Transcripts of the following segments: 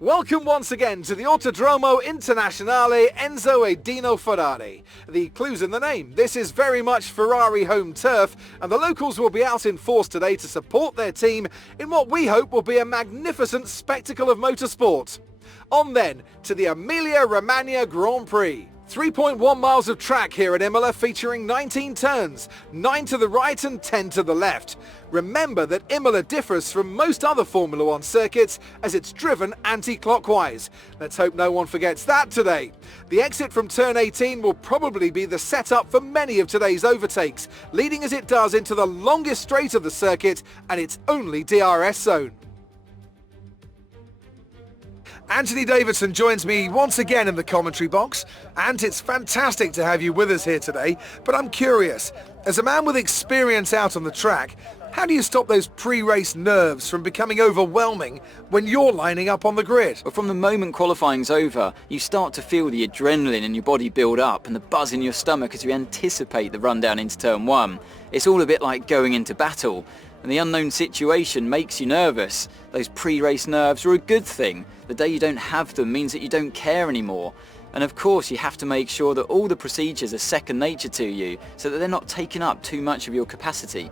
Welcome once again to the Autodromo Internazionale Enzo e Dino Ferrari. The clue's in the name. This is very much Ferrari home turf, and the locals will be out in force today to support their team in what we hope will be a magnificent spectacle of motorsport. On then to the Emilia-Romagna Grand Prix. 3.1 miles of track here at Imola, featuring 19 turns, 9 to the right and 10 to the left. Remember that Imola differs from most other Formula One circuits as it's driven anti-clockwise. Let's hope no one forgets that today. The exit from turn 18 will probably be the setup for many of today's overtakes, leading as it does into the longest straight of the circuit and its only DRS zone. Anthony Davidson joins me once again in the commentary box, and it's fantastic to have you with us here today, but I'm curious, as a man with experience out on the track, how do you stop those pre-race nerves from becoming overwhelming when you're lining up on the grid? Well, from the moment qualifying's over, you start to feel the adrenaline in your body build up and the buzz in your stomach as you anticipate the run down into turn 1. It's all a bit like going into battle, and the unknown situation makes you nervous. Those pre-race nerves are a good thing. The day you don't have them means that you don't care anymore. And of course you have to make sure that all the procedures are second nature to you so that they're not taking up too much of your capacity.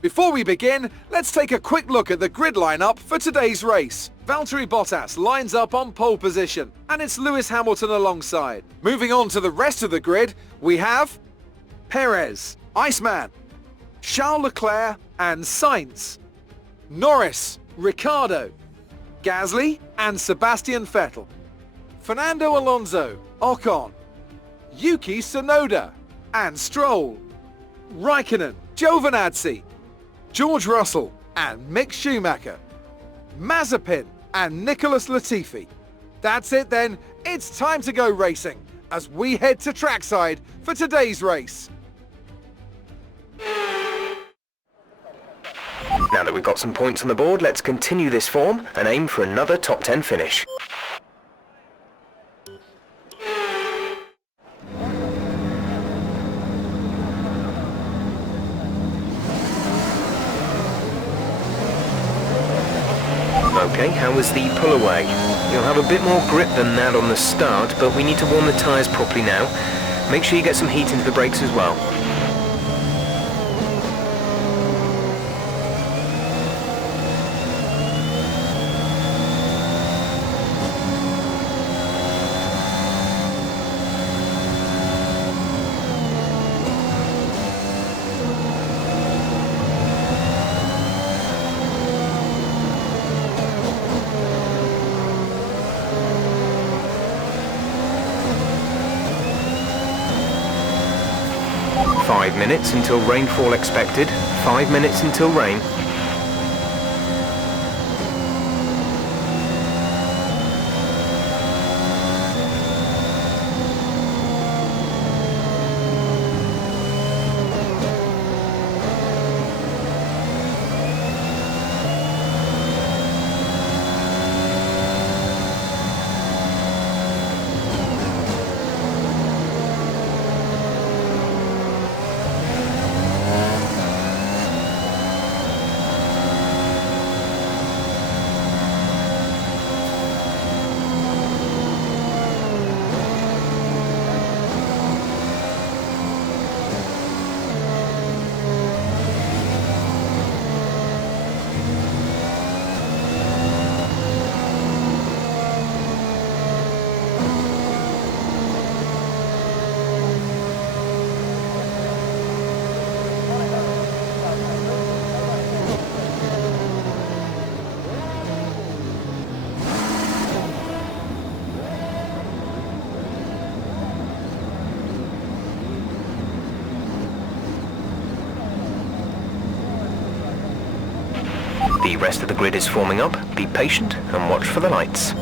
Before we begin, let's take a quick look at the grid lineup for today's race. Valtteri Bottas lines up on pole position, and it's Lewis Hamilton alongside. Moving on to the rest of the grid, we have Perez, Iceman, Charles Leclerc and Sainz, Norris, Ricciardo, Gasly and Sebastian Vettel, Fernando Alonso, Ocon, Yuki Tsunoda and Stroll, Raikkonen, Giovinazzi, George Russell and Mick Schumacher, Mazepin and Nicholas Latifi. That's it then, it's time to go racing as we head to trackside for today's race. Now that we've got some points on the board, let's continue this form and aim for another top 10 finish. Okay, how was the pull away? You'll have a bit more grip than that on the start, but we need to warm the tyres properly now. Make sure you get some heat into the brakes as well. Five minutes until rainfall expected. 5 minutes until rain. The rest of the grid is forming up. Be patient and watch for the lights.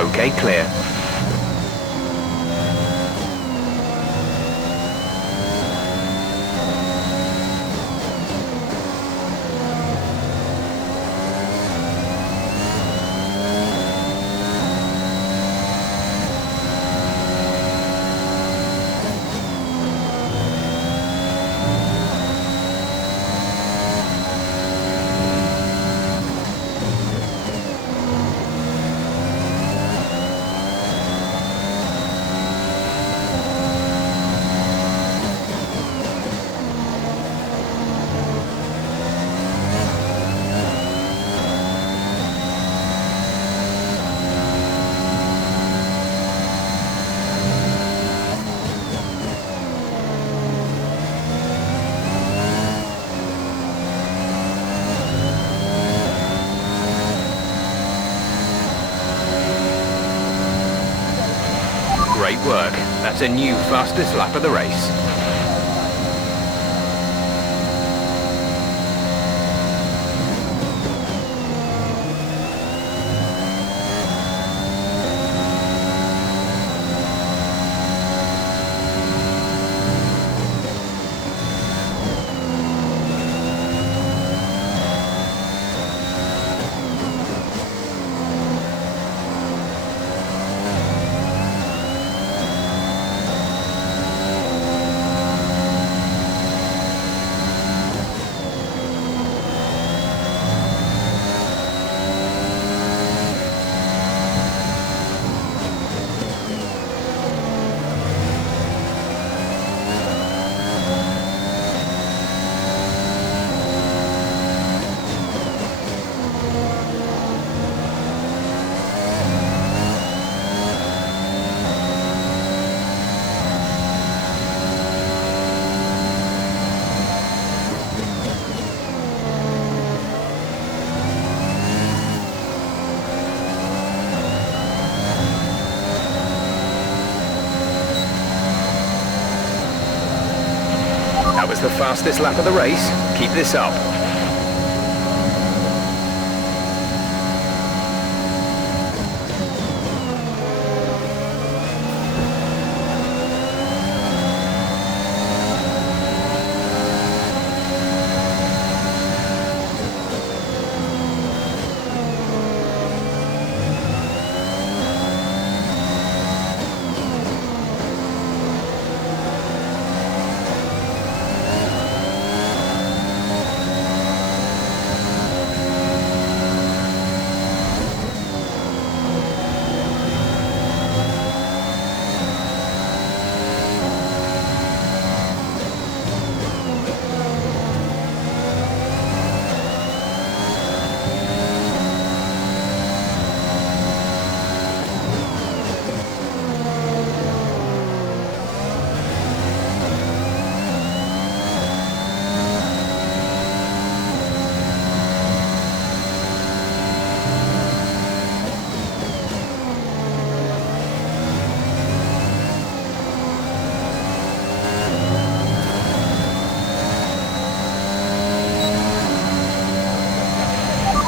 Okay, clear. Great work. That's a new fastest lap of the race. That was the fastest lap of the race. Keep this up.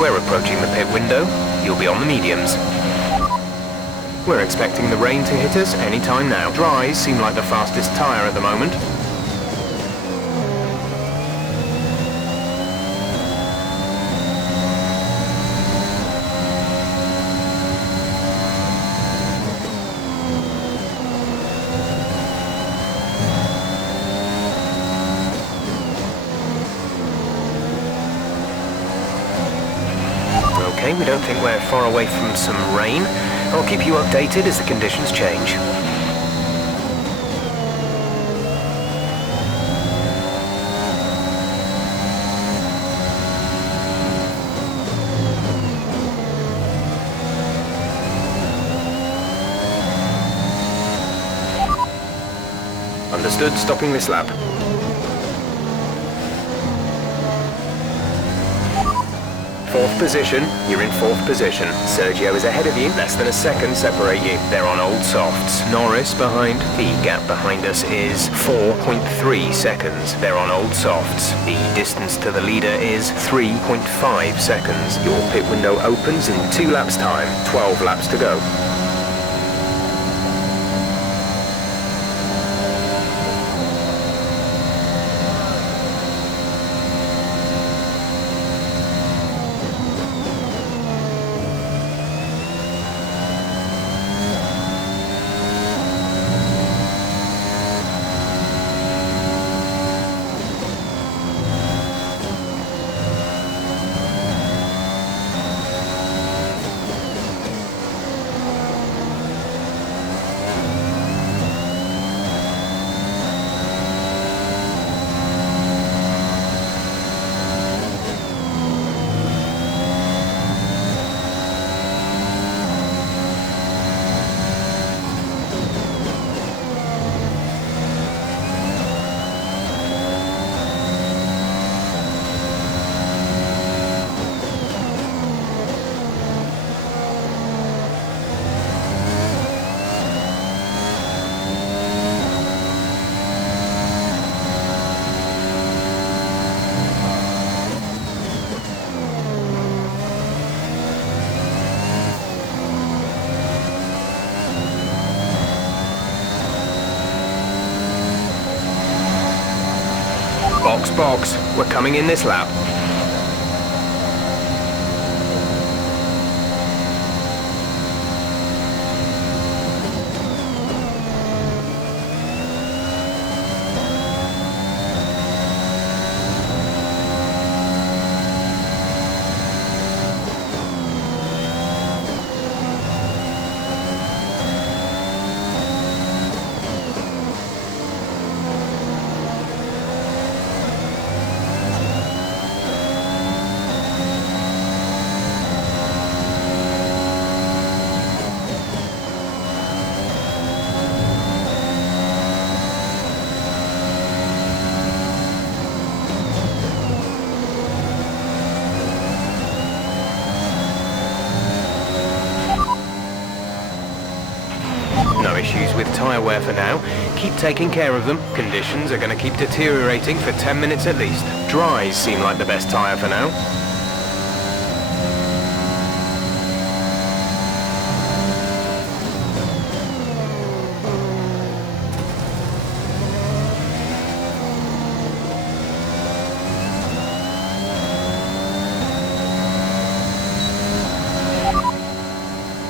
We're approaching the pit window. You'll be on the mediums. We're expecting the rain to hit us any time now. Dries seem like the fastest tyre at the moment. Okay, we don't think we're far away from some rain. I'll keep you updated as the conditions change. Understood, stopping this lap. Fourth position, you're in fourth position. Sergio is ahead of you, less than a second separate you. They're on old softs. Norris behind. The gap behind us is 4.3 seconds. They're on old softs. The distance to the leader is 3.5 seconds. Your pit window opens in 2 laps time. 12 laps to go. Box, box. We're coming in this lap. No issues with tyre wear for now. Keep taking care of them. Conditions are going to keep deteriorating for 10 minutes at least. Dries seem like the best tyre for now.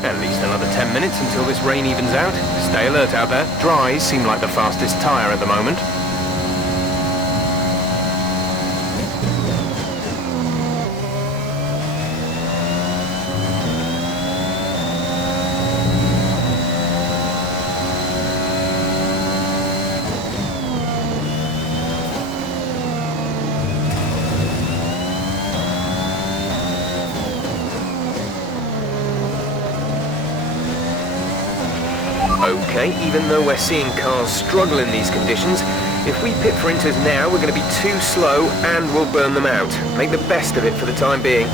At least another 10 minutes until this rain evens out. Stay alert out there. Dries seem like the fastest tyre at the moment. Okay, even though we're seeing cars struggle in these conditions, if we pit for inters now, we're going to be too slow and we'll burn them out. Make the best of it for the time being.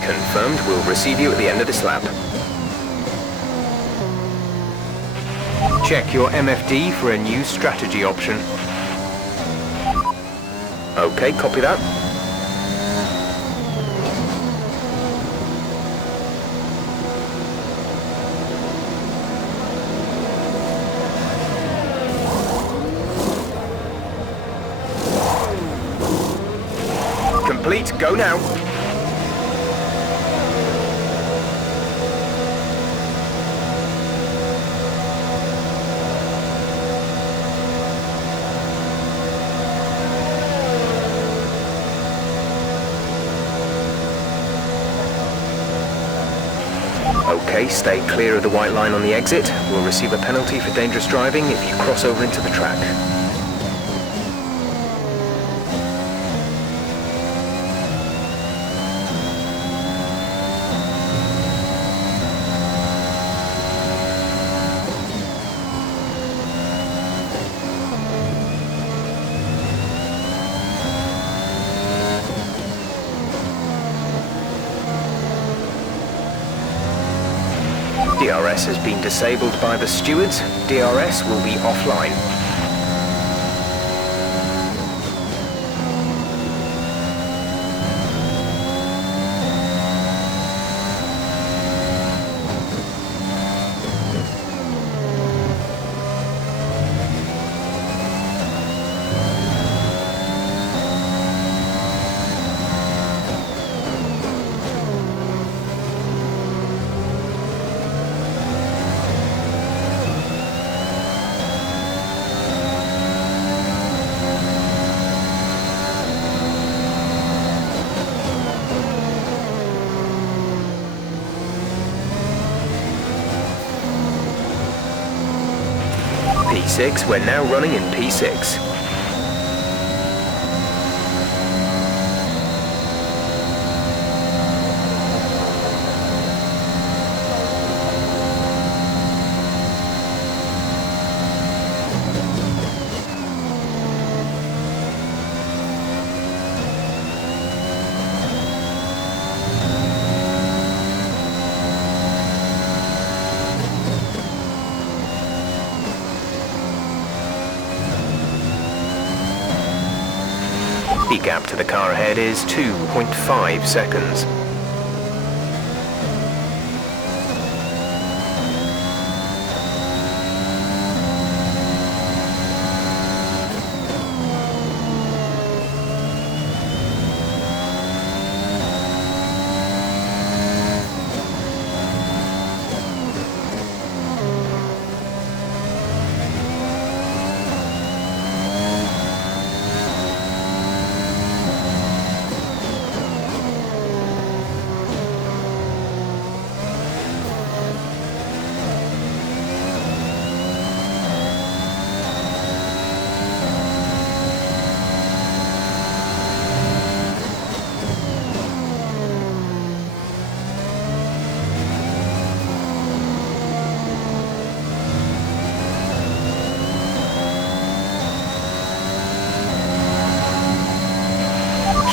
Confirmed, we'll receive you at the end of this lap. Check your MFD for a new strategy option. Okay, copy that. Complete, go now. Okay, stay clear of the white line on the exit. We'll receive a penalty for dangerous driving if you cross over into the track. DRS has been disabled by the stewards. DRS will be offline. P6, we're now running in P6. The gap to the car ahead is 2.5 seconds.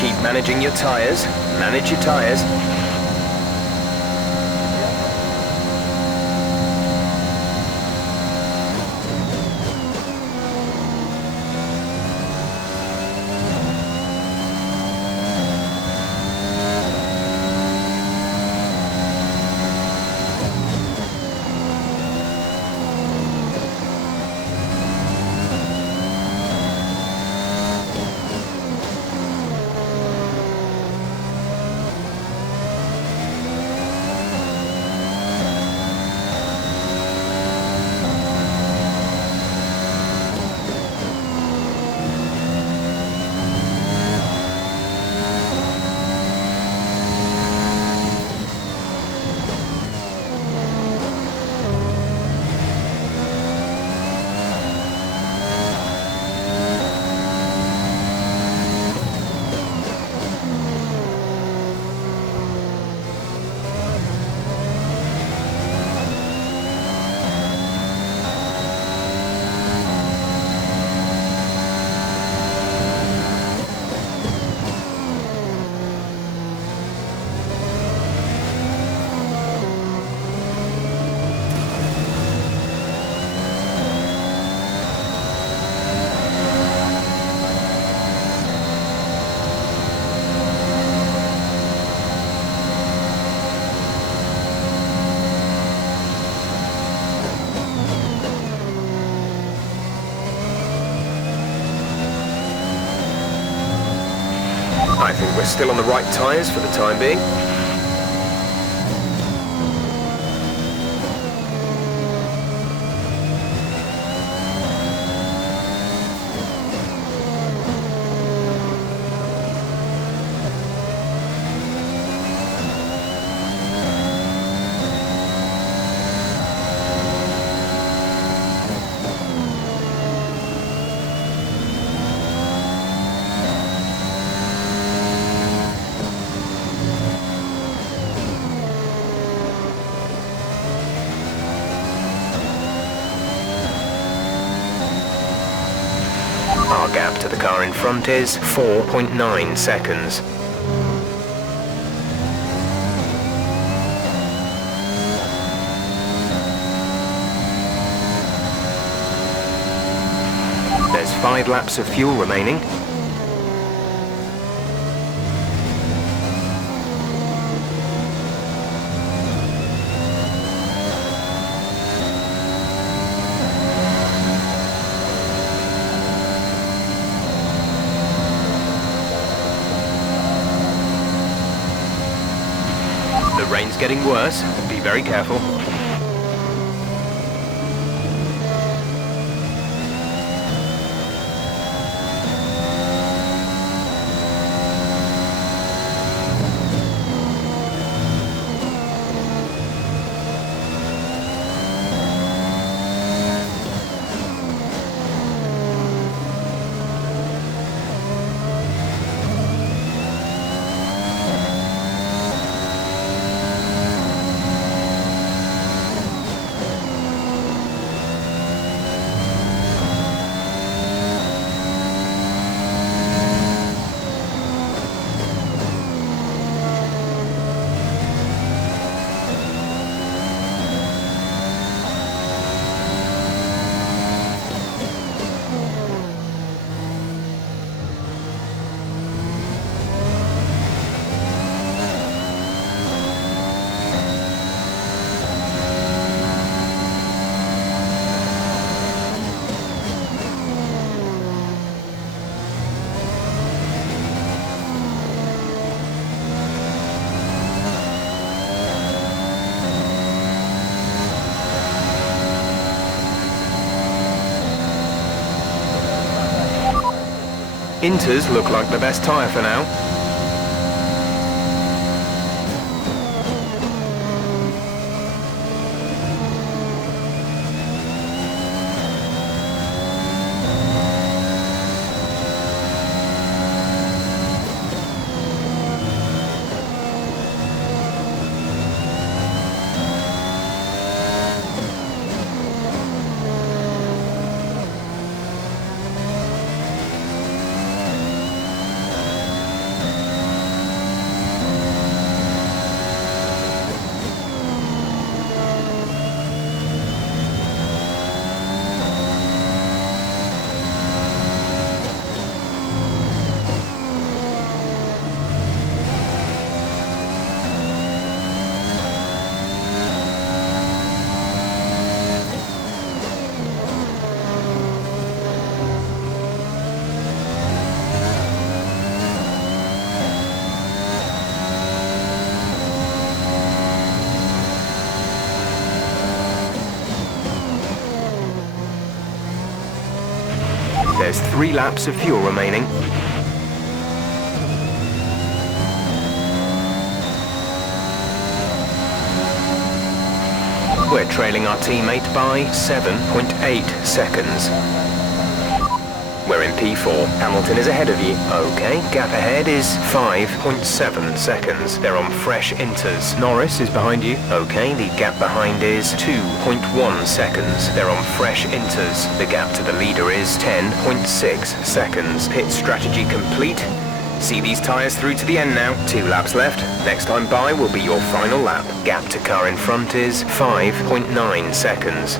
Keep managing your tyres. Manage your tyres. I think we're still on the right tyres for the time being. Our gap to the car in front is 4.9 seconds. There's 5 laps of fuel remaining. The rain's getting worse. Be very careful. Inters look like the best tyre for now. There's 3 laps of fuel remaining. We're trailing our teammate by 7.8 seconds. We're in P4. Hamilton is ahead of you. Okay, gap ahead is 5.7 seconds. They're on fresh inters. Norris is behind you. Okay, the gap behind is 2.1 seconds. They're on fresh inters. The gap to the leader is 10.6 seconds. Pit strategy complete. See these tyres through to the end now. 2 laps left. Next time by will be your final lap. Gap to car in front is 5.9 seconds.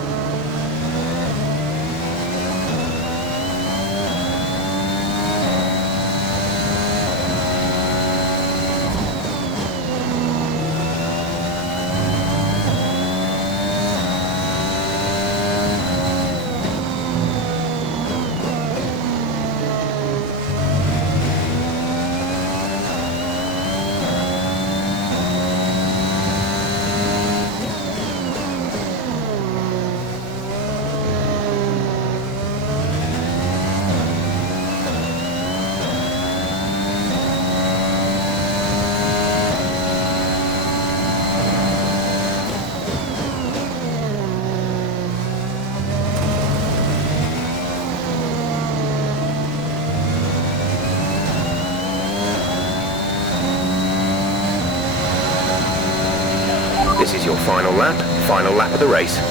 This is your final lap of the race.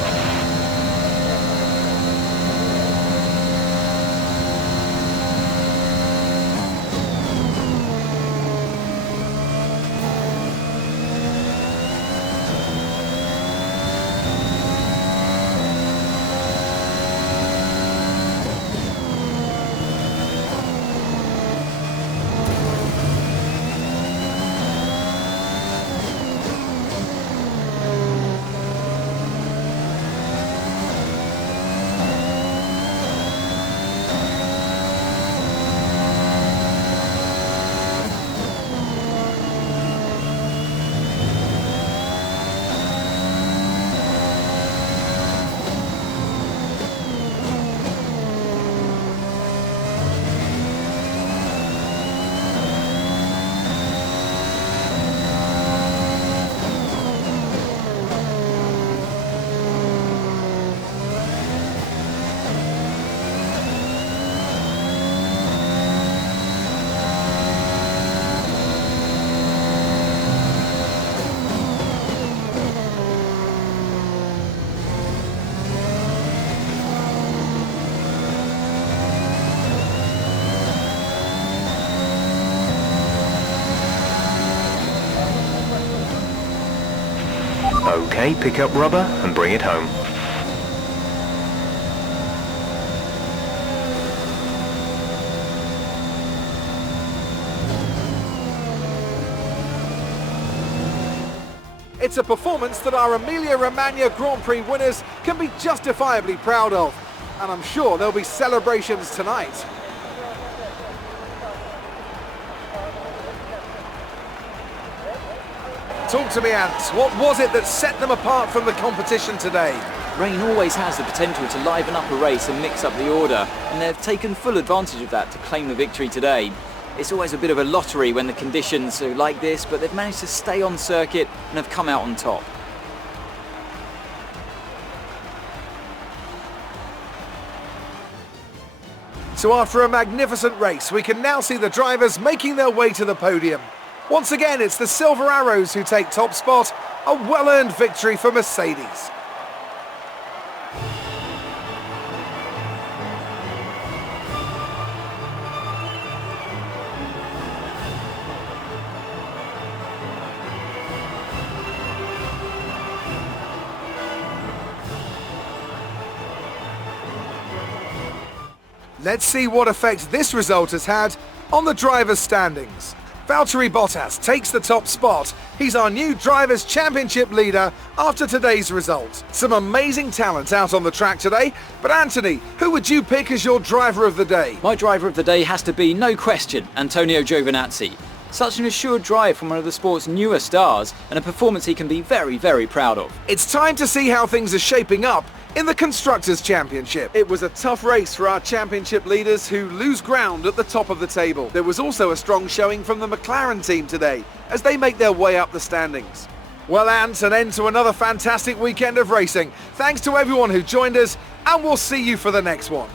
Okay, pick up rubber and bring it home. It's a performance that our Emilia-Romagna Grand Prix winners can be justifiably proud of, and I'm sure there'll be celebrations tonight. Talk to me, Ant. What was it that set them apart from the competition today? Rain always has the potential to liven up a race and mix up the order, and they've taken full advantage of that to claim the victory today. It's always a bit of a lottery when the conditions are like this, but they've managed to stay on circuit and have come out on top. So after a magnificent race, we can now see the drivers making their way to the podium. Once again, it's the Silver Arrows who take top spot, a well-earned victory for Mercedes. Let's see what effect this result has had on the drivers' standings. Valtteri Bottas takes the top spot. He's our new Drivers' Championship leader after today's result. Some amazing talent out on the track today, but Anthony, who would you pick as your driver of the day? My driver of the day has to be, no question, Antonio Giovinazzi. Such an assured drive from one of the sport's newer stars, and a performance he can be very, very proud of. It's time to see how things are shaping up in the Constructors' Championship. It was a tough race for our championship leaders who lose ground at the top of the table. There was also a strong showing from the McLaren team today as they make their way up the standings. Well, Ant, an end to another fantastic weekend of racing. Thanks to everyone who joined us, and we'll see you for the next one.